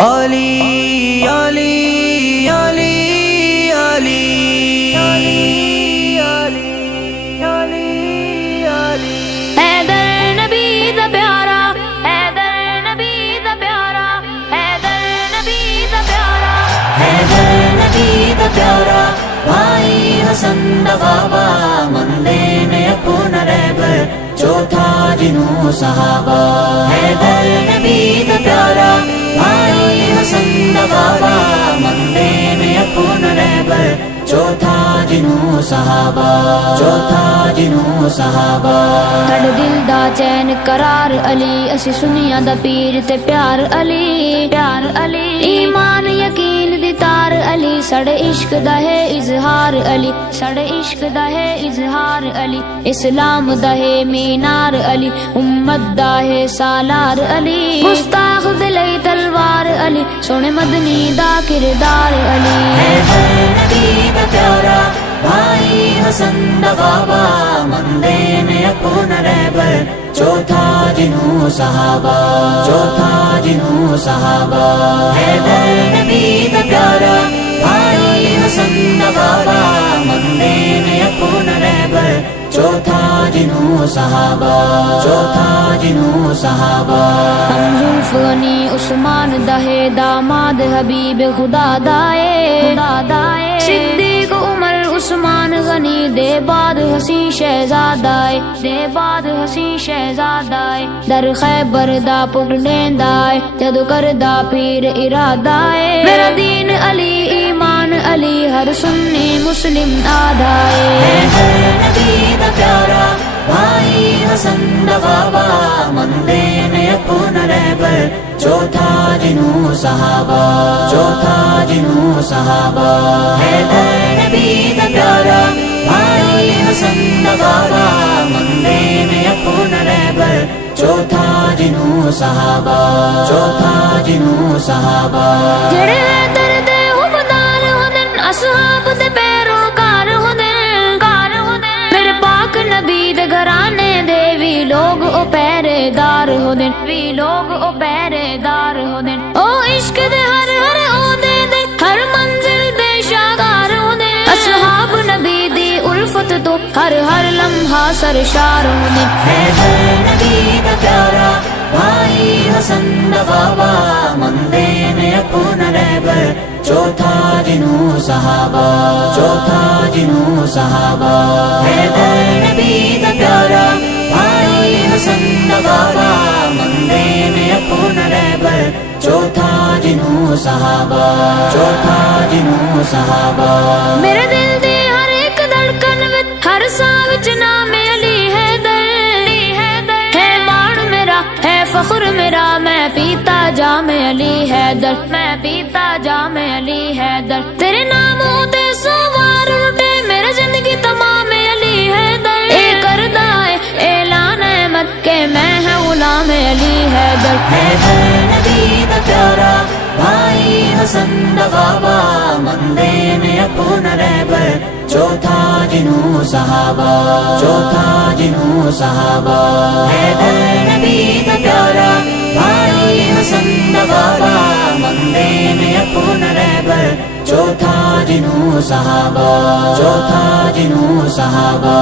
علی علی علی علی حیدر نبی دا پیارا، حیدر نبی دا پیارا، حیدر نبی دا پیارا، حیدر نبی دا پیارا بھائی حسن دا بابا مندے نے اپنا رہبر جو تھا جنوں صحابہ حیدر نبی دا پیارا بھائی حسن دا بابا مندے نے اپنا رہبر جو تھا جنوں صحابہ جو تھا جنوں صحابہ ساڈے دل دا چین قرار علی، اسی سنیاں دا پیر تے پیار علی، پیار علی، ایمان یقین دی تار علی، ساڈے عشق دا ہے اظہار علی، ساڈے عشق دا ہے اظہار علی، اسلام دا ہے مینار علی، امت دا ہے سالار علی، گستاخ دلئی تلوار علی، سونے مدنی دا کردار علی، حیدر نبی دا پیارا بھائی حسن دا بابا مندے نے اپنا رہبر جو تھا جنوں صحابہ جو تھا جنوں صحابہ حیدر نبی دا پیارا بھائی حسن دا بابا مندے نے اپنا رہبر جو تھا جنوں صحابہ جو تھا جنوں صحابہ ہم زلف غنی عثمان دہے داماد حبیب خدا دائے، خدا دائے، صدیق عمر عثمان غنی دے بعد حسین شہزادائے، دے بعد حسین شہزادائے، در خیبر دا پگڑیندائے جدو کردا پیر ارادائے، میرا دین علی ایمان علی ہر سنی مسلم آدھائے، حیدر نبی دا پیارا بھائی حسن دا بابا مندے نے اپنا رہبر جو تھا جنوں صحابہ جو تھا جنوں صحابہ حیدر نبی دا پیارا بھائی حسن دا بابا مندے نے اپنا رہبر جو تھا جنوں صحابہ جو تھا جنوں صحابہ جڑے حیدر دے حبدار ہوندن اصحاب دے پیروکار ہوندن، کار ہوندن، میرے پاک نبی دے گھرانے دے وی لوگ او پہرے دار ہوندن، وی لوگ او پہرے دار ہوندن، او عشق دے ہر ہر عہدے دے ہر منزل دے شاہکار ہوندن، اصحاب نبی دی الفت تو ہر ہر لمحہ سرشار ہوندن، حیدر نبی دا پیارا بھائی حسن دا بابا مندے نے اپنا رہبر جو تھا جنوں صحابہ جو تھا جنوں صحابہ حیدر نبی دا پیارا بھائی حسن دا بابا مندے نے اپنا رہبر جو تھا جنوں صحابہ جو تھا جنوں صحابہ میرے دل دی ہر ایک دھڑکن وچ ہر ساہ وچ نام علی حیدر، ہے مان میرا ہے فخر میرا، میں پیتا جام علی حیدر، میں پیتا جام علی حیدر، تیرے ناموں تے سوار اٹھے میرے زندگی تمام علی حیدر، اے کردہ ہے اعلان احمد کہ میں ہے غلام علی حیدر، حیدر نبی دا پیارا بھائی حسن دا بابا مندے نے اپنا رہبر جو تھا جنوں صحابہ جو تھا جنوں صحابہ حیدر نبی دا پیارا بھائی حسن دا بابا مندے نے اپنا رہبر جو تھا جنوں صحابہ جو تھا جنوں صحابہ